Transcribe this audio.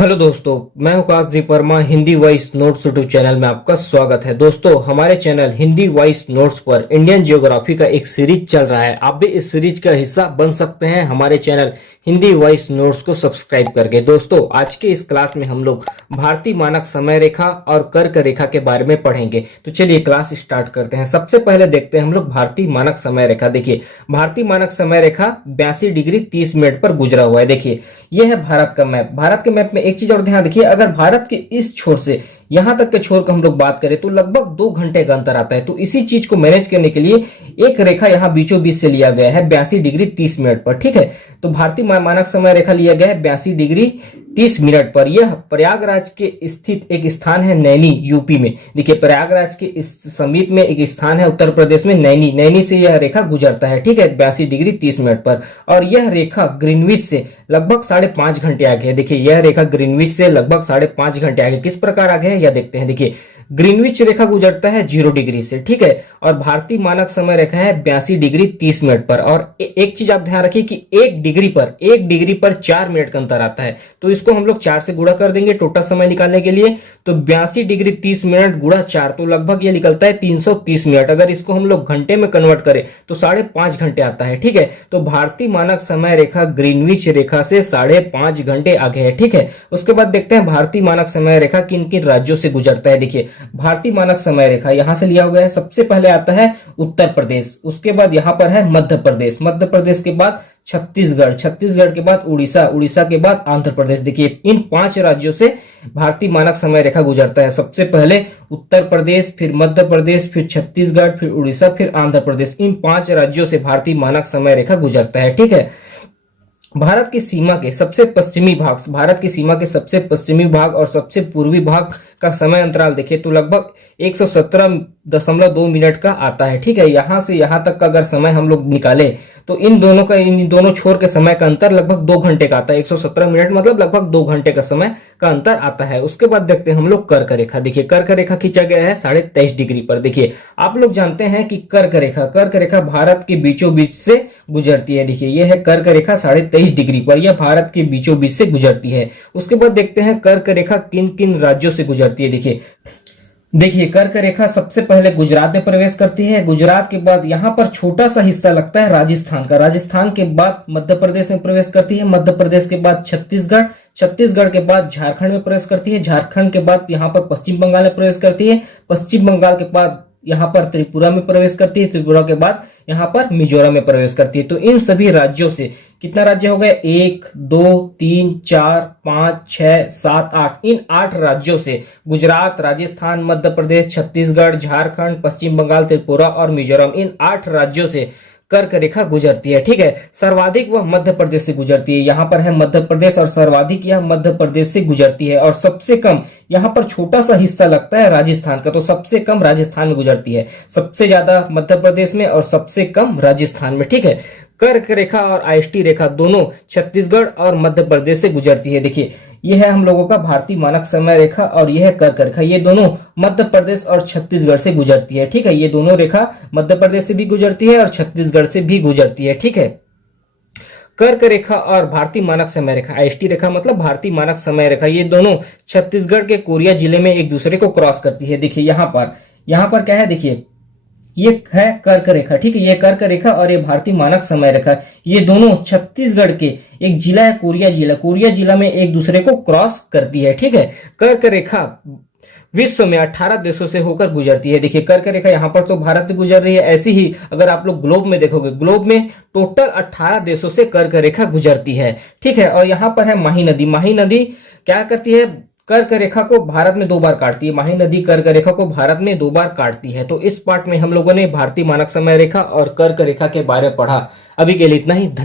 Hello दोस्तों, मैं हूं काश Verma. Hindi voice notes YouTube channel में आपका स्वागत है। दोस्तों, हमारे चैनल हिंदी वॉइस नोट्स पर इंडियन ज्योग्राफी का एक सीरीज चल रहा है। आप भी इस सीरीज का हिस्सा बन सकते हैं हमारे चैनल हिंदी वॉइस नोट्स को सब्सक्राइब करके। दोस्तों, आज के इस क्लास में हम लोग भारतीय मानक समय रेखा और कर्क रेखा के बारे में पढ़ेंगे। तो चलिए क्लास स्टार्ट करते हैं। सबसे पहले देखते हैं हम लोग भारतीय मानक समय रेखा। देखिए, भारतीय मानक समय रेखा 82 डिग्री 30 मिनट पर गुजरा हुआ है। देखिए, यह है भारत का मैप। भारत के मैप में एक चीज और ध्यान रखिए, अगर भारत के इस छोर से यहां तक के छोर को हम लोग बात करें तो लगभग 2 घंटे का अंतर आता है। तो इसी चीज को मैनेज करने के लिए एक रेखा यहां बीचों बीच से लिया गया है 82 डिग्री 30 मिनट पर। ठीक है, तो भारतीय मानक समय रेखा लिया गया है 82 डिग्री 30 मिनट पर। यह प्रयागराज के स्थित एक स्थान है नैनी, यूपी में। देखिए, प्रयागराज के इस समीप में एक स्थान है उत्तर प्रदेश में नैनी। नैनी से यह रेखा गुजरता है। ठीक है, 82 डिग्री 30 मिनट पर। और यह रेखा ग्रीनविच से लगभग 5.5 घंटे आगे है। देखिए, यह रेखा ग्रीनविच से लगभग 5.5 घंटे आगे। किस प्रकार आगे है यह देखते हैं। देखिए, ग्रीनविच रेखा गुजरता है 0 डिग्री से। ठीक है, और भारतीय मानक समय रेखा है 82 डिग्री 30 मिनट पर। और एक चीज आप ध्यान रखिए कि 1 डिग्री पर 4 मिनट का अंतर आता है। तो इसको हम लोग 4 से गुणा कर देंगे टोटल समय निकालने के लिए। तो 82 डिग्री 30 मिनट गुणा 4, तो लगभग ये निकलता है 330 मिनट। अगर इसको हम लोग घंटे में कन्वर्ट करें तो 5.5 घंटे आता है। ठीक है, तो भारतीय मानक समय रेखा ग्रीनविच रेखा से 5.5 घंटे आगे है। ठीक है, उसके बाद देखते हैं भारतीय मानक समय रेखा किन किन राज्यों से गुजरता है। देखिए, भारतीय मानक समय रेखा यहां से लिया हुआ है। सबसे पहले आता है उत्तर प्रदेश, उसके बाद यहां पर है मध्य प्रदेश, मध्य प्रदेश के बाद छत्तीसगढ़, छत्तीसगढ़ के बाद उड़ीसा, उड़ीसा के बाद आंध्र प्रदेश। देखिए, इन 5 राज्यों से भारतीय मानक समय रेखा गुजरता है। सबसे पहले उत्तर प्रदेश, फिर मध्य प्रदेश, फिर छत्तीसगढ़, फिर उड़ीसा, फिर आंध्र प्रदेश। इन 5 राज्यों से भारतीय मानक समय रेखा गुजरता है। ठीक है, भारत की सीमा के सबसे पश्चिमी भाग, भारत की सीमा के सबसे पश्चिमी भाग और सबसे पूर्वी भाग का समय अंतराल देखें तो लगभग 117.2 मिनट का आता है। ठीक है, यहां से यहां तक का अगर समय हम लोग निकाले तो इन दोनों छोर के समय का अंतर लगभग 2 घंटे का आता है। 117 मिनट मतलब लगभग 2 घंटे का समय का अंतर आता है। उसके बाद देखते हैं हम लोग कर्क रेखा। देखिए, कर्क रेखा खींचा गया है 23.5 डिग्री पर। देखिए, आप लोग जानते हैं कि कर्क रेखा भारत के बीचों बीच से गुजरती है। देखिए, यह है कर्क रेखा 23.5 डिग्री पर, यह भारत के बीचों बीच से गुजरती है। उसके बाद देखते हैं कर्क रेखा किन किन राज्यों से गुजरती है। देखिए, कर्क रेखा सबसे पहले गुजरात में प्रवेश करती है। गुजरात के बाद यहां पर छोटा सा हिस्सा लगता है राजस्थान का। राजस्थान के बाद मध्य प्रदेश में प्रवेश करती है। मध्य प्रदेश के बाद छत्तीसगढ़, छत्तीसगढ़ के बाद झारखंड में प्रवेश करती है। झारखंड के बाद यहां पर पश्चिम बंगाल में प्रवेश करती है। पश्चिम बंगाल के बाद यहां पर त्रिपुरा में प्रवेश करती है। त्रिपुरा के बाद यहां पर मिजोरम में प्रवेश करती है। तो इन सभी राज्यों से कितना राज्य हो गए, 1 2 3 4 5 6 7 8, इन 8 राज्यों से गुजरात, राजस्थान, मध्य प्रदेश, छत्तीसगढ़, झारखंड, पश्चिम बंगाल, त्रिपुरा और मिजोरम, इन 8 राज्यों से कर्क रेखा गुजरती है। ठीक है, सर्वाधिक वह मध्य प्रदेश से गुजरती है। यहां पर है मध्य प्रदेश और सर्वाधिक यह मध्य प्रदेश से गुजरती है। और सबसे कम यहां पर छोटा सा हिस्सा लगता है राजस्थान का, तो सबसे कम राजस्थान में गुजरती है। सबसे ज्यादा मध्य प्रदेश में और सबसे कम राजस्थान में। ठीक है, कर्क रेखा और आयष्टी रेखा दोनों छत्तीसगढ़ और मध्य प्रदेश से गुजरती है। देखिए, यह है हम लोगों का भारतीय मानक समय रेखा और यह है कर्क रेखा। ये दोनों मध्य प्रदेश और छत्तीसगढ़ से गुजरती है। ठीक है, ये दोनों रेखा मध्य प्रदेश से भी गुजरती है और छत्तीसगढ़ से भी गुजरती है। ठीक है, कर्क रेखा और भारतीय मानक समय रेखा, आयष्टी रेखा मतलब भारतीय मानक समय रेखा, ये दोनों छत्तीसगढ़ के कोरिया जिले में एक दूसरे को क्रॉस करती है। देखिए, यहां पर क्या है, देखिए ये है कर्क रेखा। ठीक है, ये कर्क रेखा और ये भारतीय मानक समय रेखा, ये दोनों छत्तीसगढ़ के एक जिला है कोरिया जिला, कोरिया जिला में एक दूसरे को क्रॉस करती है। ठीक है, कर्क रेखा विश्व में 18 देशों से होकर गुजरती है। देखिए, कर्क रेखा यहां पर तो भारत से गुजर रही है। ऐसी ही अगर आप लोग ग्लोब में देखोगे, ग्लोब में टोटल 18 देशों से कर्क रेखा गुजरती है। ठीक है, और यहां पर है माही नदी। माही नदी क्या करती है, कर्क रेखा को भारत में 2 बार काटती है। माही नदी कर्क रेखा को भारत में 2 बार काटती है। तो इस पार्ट में हम लोगों ने भारतीय मानक समय रेखा और कर्क रेखा के बारे में पढ़ा। अभी के लिए इतना ही।